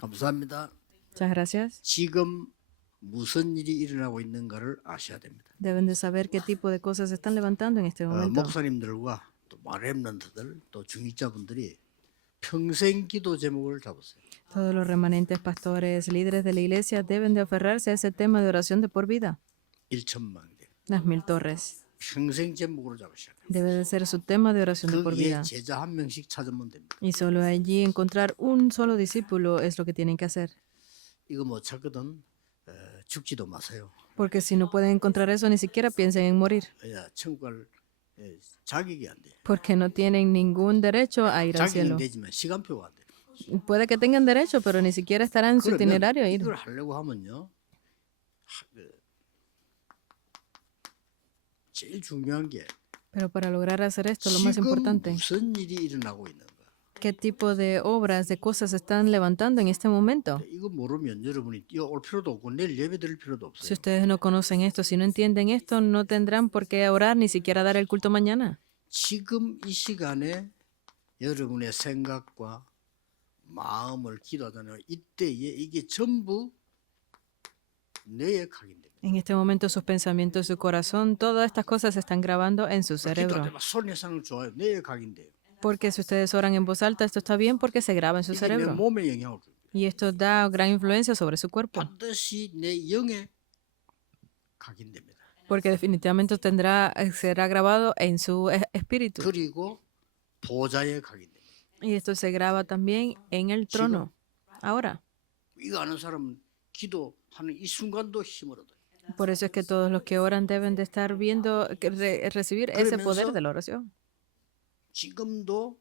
감사합니다. Muchas gracias. 지금 무슨 일이 일어나고 있는가를 아셔야 됩니다. Deben de saber qué tipo de cosas se están levantando en este momento. 목사님들과 또 렘넌트들 또 중직자분들이 평생 기도 제목을 잡으세요. Todos los remanentes pastores, líderes de la iglesia deben de aferrarse a ese tema de oración de por vida. 1천만 개. Las 1000 torres. 평생 제목으로 잡으셔야 돼요. Debe de ser su tema de oración de por 거기에 vida. 제자 한 명씩 찾으면 됩니다. Y solo allí encontrar un solo discípulo es lo que tienen que hacer. 이거 못 찾거든 죽지도 마세요. Porque si no pueden encontrar eso, ni siquiera piensen en morir. 천국 갈 자격이 안 돼. Porque no tienen ningún derecho a ir al 자격은 cielo. 되지만 시간표가 안 돼. Puede que tengan derecho, pero ni siquiera estarán en su 그러면 itinerario a ir. 이걸 하려고 하면요. 제일 중요한 게 Pero para lograr hacer esto, lo más 지금 importante, 무슨 일이 일어나고 있는가. ¿qué tipo de obras, de cosas se están levantando en este momento? 이거 모르면 여러분이 뛰어올 필요도 없고 내일 예배 드릴 필요도 Si 없어요. ustedes no conocen esto, si no entienden esto, no tendrán por qué orar ni siquiera dar el culto mañana. 지금 이 시간에 여러분의 생각과 마음을 기도하잖아요. 이때에 이게 전부 뇌에 각인됩니다. En este momento sus pensamientos, su corazón, todas estas cosas se están grabando en su 기도할 cerebro. 때막 손해상을 좋아요. 뇌에 각인돼요. Porque si ustedes oran en voz alta, esto está bien porque se graba en su 이게 내 cerebro. 몸에 영향을 줍니다. Y esto da gran influencia sobre su cuerpo. 반드시 내 영에 각인됩니다. Porque definitivamente será grabado en su espíritu. 그리고 보좌에 각인됩니다. Y esto se graba también en el trono. Ahora. 이거 아는 사람은 기도하는 이 순간도 힘을 얻어요. Por eso es que todos los que oran deben de estar viendo, recibir ese poder de la oración. 지금도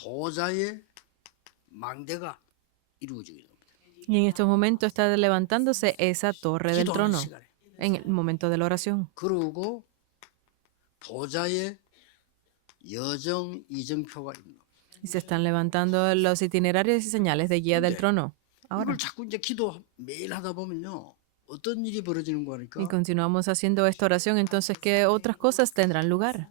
보좌의 망대가 이루어지고 있는 겁니다. Y en estos momentos está levantándose esa torre del 기도하는 trono 시간에. en el momento de la oración. 그리고 보좌의 여정 이정표가 있는 겁니다. Y se están levantando los itinerarios y señales de guía del trono. Ahora. 이걸 자꾸 이제 기도 매일 하다 보면요. 어떤 일이 벌어지는 거니까 Y continuamos haciendo esta oración, entonces, ¿qué otras cosas tendrán lugar?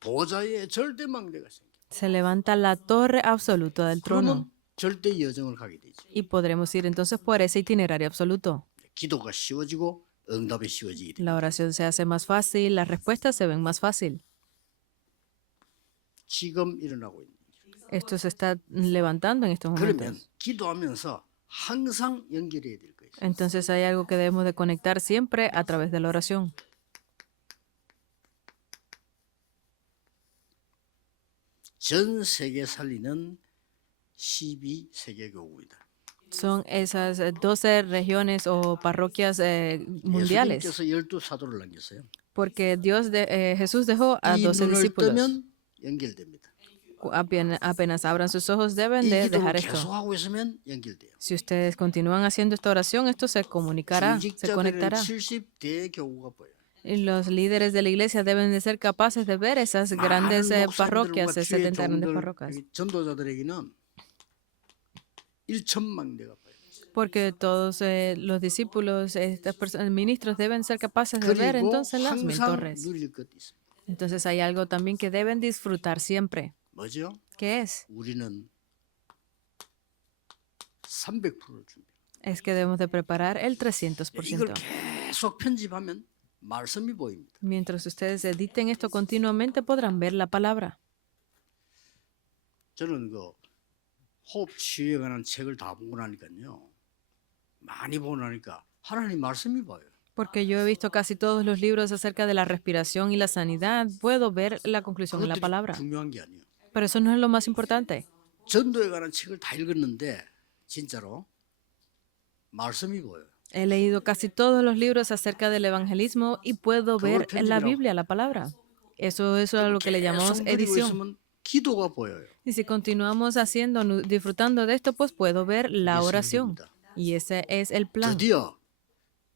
보좌의 절대 망대가 생겨. Se levanta la torre absoluta del trono. 그러면 절대 여정을 가게 되죠. Y podremos ir entonces por ese itinerario absoluto. 기도가 쉬워지고 응답이 쉬워지게 됩니다. La oración se hace más fácil, las respuestas se ven más fácil. 지금 일어나고 있는. Esto se está levantando en estos 그러면 momentos. 기도하면서 항상 연결해야 될 거예요. Entonces hay algo que debemos de conectar siempre a través de la oración. 전 세계 살리는 12세계교구이다. Son esas 12 regiones o parroquias mundiales. 예수님께서 12사도를 남겼어요. Porque Jesús dejó a 이 12 눈을 discípulos. 뜨면 연결됩니다. Apenas abran sus ojos, deben 이 de 기도를 dejar esto. 계속하고 있으면 연결돼요. Si ustedes continúan haciendo esta oración, esto se comunicará, se 중직자들은 conectará. 70대교구가 보여요. Y los líderes de la iglesia deben de ser capaces de ver esas grandes parroquias, 70 grandes parroquias. 전도자들에게는 1천망대가 보여요. Porque todos los discípulos, estas personas, ministros deben ser capaces de ver 그리고 entonces las 1000 항상 torres. 누릴 것도 있습니다. Entonces hay algo también que deben disfrutar siempre. 뭐죠? ¿Qué es? 우리는 300%를 준비해요. Es que debemos de preparar el 이걸 300%. 계속 편집하면 말씀이 보입니다. Mientras ustedes editen esto continuamente, podrán ver la palabra. 저는 그 호흡 치유에 관한 책을 다 보고 나니까요. 많이 보고 나니까 하나님 말씀이 보여요. Porque yo he visto casi todos los libros acerca de la respiración y la sanidad. Puedo ver la conclusión en la 그것들이 palabra. 중요한 게 아니에요. Pero eso no es lo más importante. 전도에 관한 책을 다 읽었는데 진짜로 말씀이 보여요. He leído casi todos los libros acerca del evangelismo y puedo ver en la Biblia la palabra. Eso es a lo que le llamamos 계속 누리고 edición. 있으면 기도가 보여요. Y si continuamos haciendo, disfrutando de esto, pues puedo ver la oración. Y ese es el plan. 드디어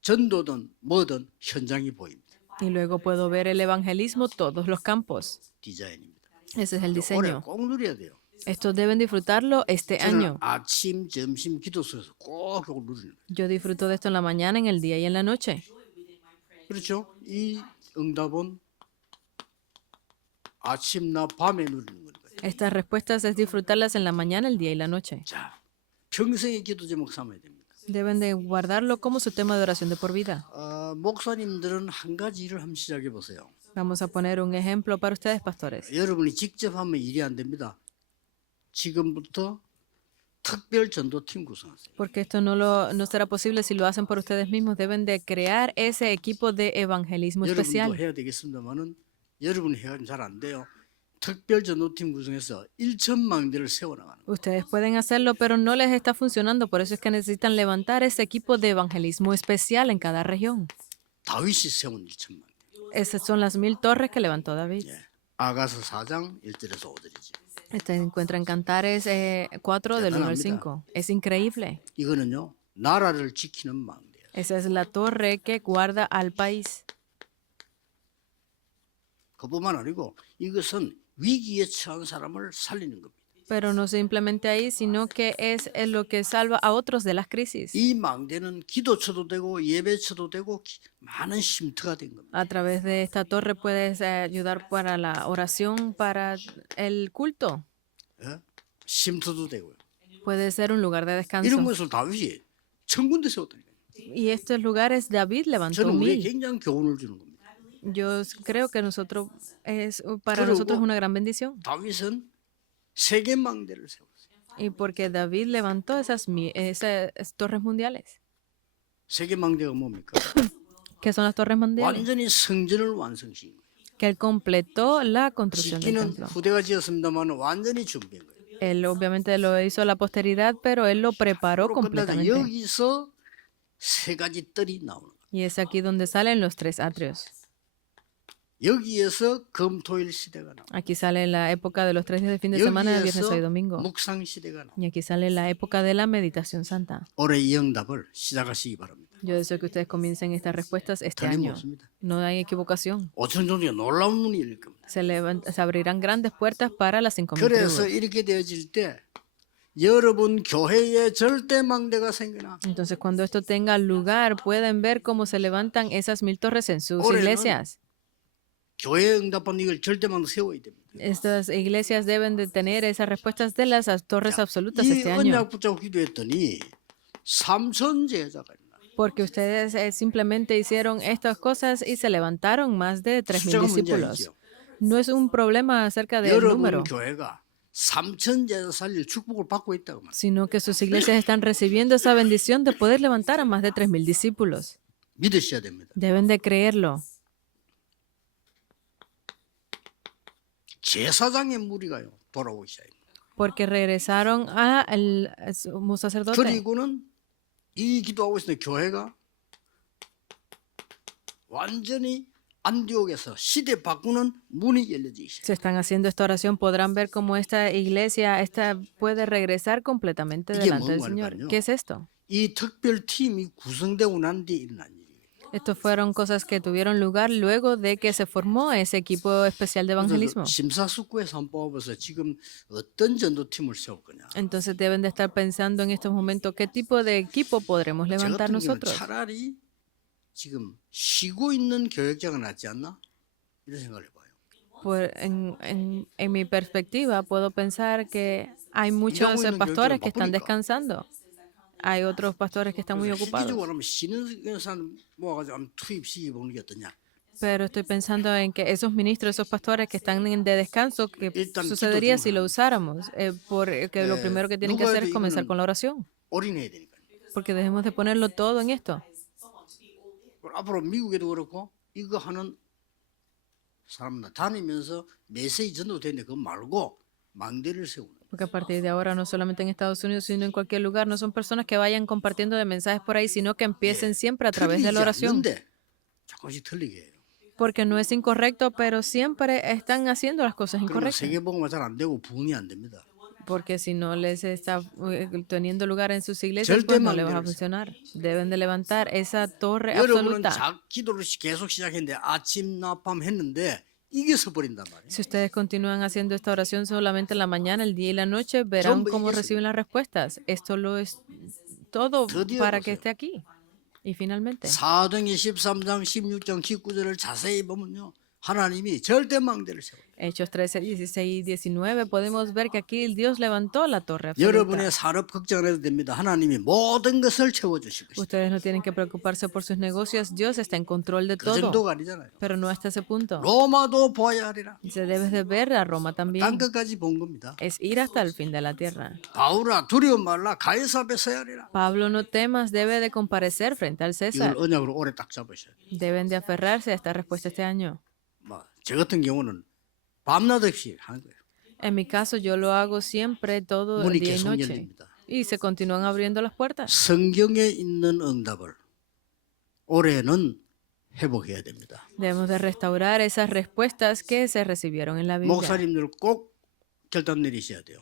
전도든 뭐든 현장이 보입니다. Y luego puedo ver el evangelismo, todos los campos. 디자인입니다. Ese es el 올해 diseño. 꼭 누려야 돼요. Esto deben disfrutarlo este 저는 año. 아침, 점심 기도 속에서 꼭 이걸 누리는 거예요. Yo disfruto de esto en la mañana, en el día y en la noche. 그렇죠? 이 응답은 아침나 밤에 누리는 거예요. Estas respuestas es disfrutarlas en la mañana, el día y la noche. 자, 평생의 기도 제목 삼아야 됩니다. Deben de guardarlo como su tema de oración de por vida. 목사님들은 한 가지 일을 한번 시작해 보세요. Vamos a poner un ejemplo para ustedes, pastores. 여러분이 직접 하면 일이 안 됩니다. 지금부터 특별 전도팀 구성하세요. Porque esto no será posible si lo hacen por ustedes mismos. Deben de crear ese equipo de evangelismo 여러분도 especial. 해야 되겠습니다만은 여러분이 해야 잘 안 돼요. 특별 전도팀 구성해서 1,000망대를 세워나가는 거예요. Ustedes pueden hacerlo, pero no les está funcionando. Por eso es que necesitan levantar ese equipo de evangelismo especial en cada región. 다윗이 세운 1,000망대. Esas son las 1000 torres que levantó David. 예. 아가서 4장 1절에서 5절이지. Se encuentra en Cantares 4 del 1 al 대단합니다. 5. Es increíble. 이거는요 나라를 지키는 망대예요. Esa es la torre que guarda al país. 그뿐만 아니고 이것은 위기에 처한 사람을 살리는 겁니다. Pero no simplemente ahí, sino que es lo que salva a otros de las crisis. 이 망대는 기도처도 되고 예배처도 되고 많은 쉼터가 된 겁니다. A través de esta torre puedes ayudar para la oración, para el culto. 예? 쉼터도 되고요. Puede ser un lugar de 이런 descanso. 것을 다윗이 1,000군데 세웠다니까요. Y estos lugares David levantó 저는 우리에게 1000. 굉장히 교훈을 주는 겁니다. Yo creo que para 그리고 nosotros es una gran bendición. 다윗은 세계 망대를 세웠어요. Y porque David levantó esas torres mundiales. 세계 망대가 뭡니까? ¿Qué son las torres mundiales? 완전히 성전을 완성시킨 거예요. Que él completó la construcción del 짓기는 templo. 후대가 지었습니다만 완전히 준비한 거예요. Él obviamente lo hizo la posteridad, pero él lo preparó 그러고 끝나자 completamente. 여기서 세 가지 뜰이 나오는 거예요. Y es aquí donde salen los 3 atrios. 여기에서 금토일 시대가 나와요. Aquí sale la época de los 3 días de fin de semana, viernes, 여기에서 sábado y domingo. 묵상 시대가 나와요. Y aquí sale la época de la meditación santa. 올해 이 응답을 시작하시기 바랍니다. Yo deseo que ustedes comiencen estas respuestas este año. 틀림없습니다. No hay equivocación. 5천 종류의 놀라운 문이 열릴 겁니다. Se abrirán grandes puertas para las 5000 그래서 tribus. 이렇게 되어질 때 여러분 교회에 절대 망대가 생겨나. Entonces, cuando esto tenga lugar, pueden ver cómo se levantan esas 1000 torres en sus 올해는 iglesias. 교회에 응답받는 이걸 절대 망대 세워야 됩니다. Estas iglesias deben de tener esas respuestas de las torres absolutas 이 este año. 언약 붙잡고 기도했더니 3천 제자가 있나. Porque ustedes simplemente hicieron estas cosas y se levantaron más de 3000 숫자가 문제 discípulos. 아니죠. No es un problema acerca del 여러분 número, 교회가 3천 제자 살릴 축복을 받고 있다고 말이에요. sino que sus iglesias están recibiendo esa bendición de poder levantar a más de 3000 discípulos. 믿으셔야 됩니다. Deben de creerlo. 제사장의 무리가요 돌아오기 시작합니다. Porque regresaron al sumo sacerdote. 그리고는 이 기도하고 있는 교회가 완전히 안디옥에서 시대 바꾸는 문이 열려지기 시작. Se están haciendo esta oración, podrán ver cómo esta iglesia puede regresar completamente 이게 delante del 뭔 Señor. 말이냐요? ¿Qué es esto? 이 특별팀이 구성되고 난 뒤에 일어난 일이에요. Estos fueron cosas que tuvieron lugar luego de que se formó ese equipo especial de evangelismo. 그래서 심사숙고해서 한번 뽑아서 지금 어떤 전도팀을 세울 거냐. Entonces deben de estar pensando en estos momentos qué tipo de equipo podremos 저 levantar 같은 경우는 nosotros. 차라리 지금 쉬고 있는 교역자가 낫지 않나? 이런 생각을 해봐요. En mi perspectiva, puedo pensar que hay muchos 일하고 있는 pastores 교역자가 que están 바쁘니까. descansando. Hay otros pastores que están muy 그래서 ocupados. 실질적으로 하면 쉬는 사람 모아가지고 한번 투입시키 보는 게 어떠냐. Pero estoy pensando en que esos ministros, esos pastores que están de descanso, ¿qué 일단 sucedería 기도 si lo 좀 usáramos? Porque lo primero que tienen que 누가 hacer 해도 es comenzar 이거는 con la oración. 올인해야 되니까. Porque dejemos de ponerlo todo en esto. 앞으로 미국에도 그렇고 이거 하는 사람들 다니면서 메시지 전도되는데 그거 말고 망대를 세우는 거예요. Porque a partir de ahora, no solamente en Estados Unidos, sino en cualquier lugar, no son personas que vayan compartiendo de mensajes por ahí, sino que empiecen siempre a través de la 틀리지 oración. 않는데 조금씩 틀리게 해요. Porque no es incorrecto, pero siempre están haciendo las cosas 그러면 incorrectas. 세계복음화 잘 안 되고 부흥이 안 됩니다. Porque si no les está teniendo lugar en sus iglesias, 절대 pues no les va a 망대를 funcionar. Deben de levantar esa torre 여러분은 absoluta. 기도를 계속 시작했는데 아침 낮밤 했는데 이게 서버린단 말이에요. Si ustedes continúan haciendo esta oración solamente en la mañana, el día y la noche, verán 전부 cómo 이겼습니다. reciben las respuestas. Esto lo es todo 드디어 para que 보세요. esté aquí. Y finalmente, 사도행전 13장 16장 19절을 자세히 보면요. 하나님이 절대 망대를 세워요. Hechos 13, 16 y 19, podemos ver que aquí Dios levantó la torre absoluta. 여러분의 산업 걱정 안 해도 됩니다. 하나님이 모든 것을 채워주실 것입니다. Ustedes no tienen que preocuparse por sus negocios. Dios está en control de 그 todo, 정도가 아니잖아요. pero no hasta ese punto. 로마도 보아야 하리라. Se debe de ver a Roma 땅 también. 끝까지 본 겁니다. Es ir hasta el fin de la tierra. 바울아 두려워 말라 가이사 앞에 서야 하리라. Pablo, no temas, debe de comparecer frente al 이걸 César. 언약으로 오래 딱 잡으셔야 돼요. Deben de aferrarse a esta respuesta este año. 저 같은 경우는 밤낮 없이 하는 거예요. En mi caso, yo lo hago siempre, todo el 문이 día y 계속 noche. 열립니다. Y se continúan abriendo las puertas. 성경에 있는 응답을 올해는 회복해야 됩니다. Debemos de restaurar esas respuestas que se recibieron en la Biblia. 목사님들 꼭 결단 내리셔야 돼요.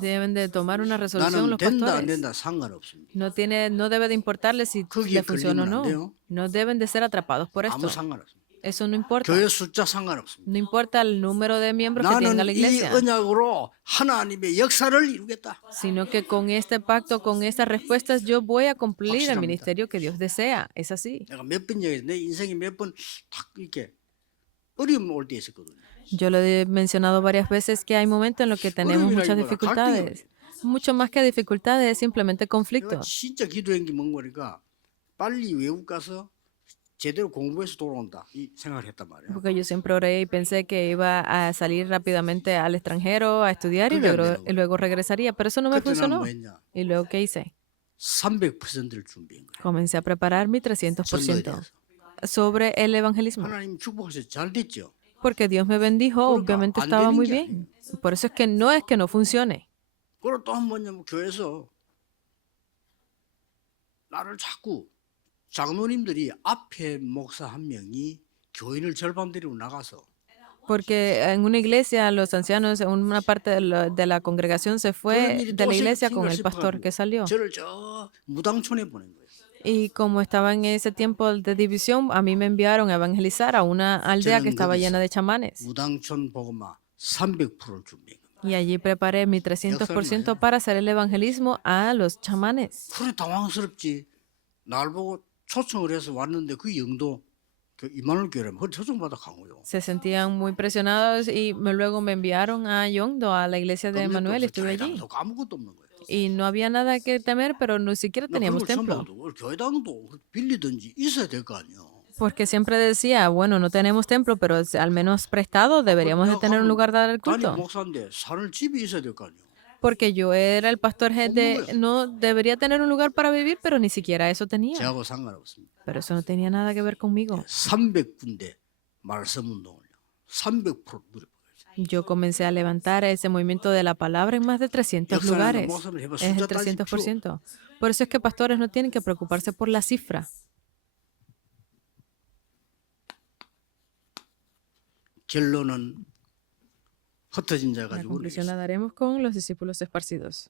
Deben de tomar una resolución 나는 los 된다 안 pastores. 된다 상관없습니다. No debe de importarles si 거기에 le funciona o 걸리면 안 no. 돼요. No deben de ser atrapados por esto. 아무 상관없습니다. Eso no importa. 교회 숫자 상관없습니다. No importa el número de miembros que tenga la 나는 이 iglesia, 언약으로 하나님의 역사를 이루겠다. sino que con este pacto, con estas respuestas, yo voy a cumplir el 확실합니다. ministerio que Dios desea. Es así. 내가 몇 번 얘기해서 내 인생이 몇 번 탁 이렇게 어려움 올 때 있었거든요. Yo lo he mencionado varias veces que hay momentos en los que tenemos muchas dificultades. Mucho más que dificultades, es simplemente 내가 conflicto. 진짜 기도한 게 뭔 거니까 빨리 외국 가서 제대로 공부해서 돌아온다 이 생각을 했단 말이에요. Porque yo siempre oré y pensé que iba a salir rápidamente al extranjero a estudiar y luego regresaría, pero eso no me 그때 난 funcionó. 뭐 했냐? ¿Y luego qué hice? 300%를 준비한 거예요. Comencé a preparar mi 전도에 300% 대해서. sobre el evangelismo. 하나님 축복하셔서 잘 됐죠. Porque Dios me bendijo, 그러니까 obviamente 안 estaba 되는 muy 게 bien. Por eso es que no funcione. 그리고 또 한 번요 교회에서 나를 자꾸 장로님들이 앞에 목사 한 명이 교인을 절반 데리고 나가서 Porque en una iglesia, los ancianos, en una parte de la congregación se 그런 fue 일이 de 또 la iglesia con 생각을 el pastor que salió. 저를 저 무당촌에 보낸 거예요. Y como estaba en ese tiempo de división, a mí me enviaron a evangelizar a una aldea que estaba llena de chamanes. 무당촌 복음화 300%를 준비한 겁니다. Y allí preparé mi 300% para hacer el evangelismo a los chamanes. 그래 당황스럽지. 날 보고 초청을 해서 왔는데 그 영도 그 이만월 교회라면 그 초청받아 간 거요. Se sentían muy presionados y luego me enviaron a Yongdo, a la iglesia de Manuel, y estuve allí. 교회당도 아무것도 없는 거예요. Y no había nada que temer, pero ni siquiera 나 teníamos 그런 걸 처음 templo. 봐도 교회당도 빌리든지 있어야 될 거 아니에요. Porque siempre decía, bueno, no tenemos templo, pero al menos prestado deberíamos de tener un lugar de dar el 담임 culto. 목사인데 사는 집이 있어야 될 거 아니에요. Porque yo era el pastor head no debería tener un lugar para vivir, pero ni siquiera eso tenía. 저하고 상관없습니다. Pero eso no tenía nada que ver conmigo. 300군데 말씀 운동을요. 300% 누려보겠어요. Yo comencé a levantar ese movimiento de la palabra en más de 300 lugares. Es el 300%. Por eso es que pastores no tienen que preocuparse por la cifra. 결론은 흩어진 자 La 가지고 conclusión la daremos con los discípulos esparcidos.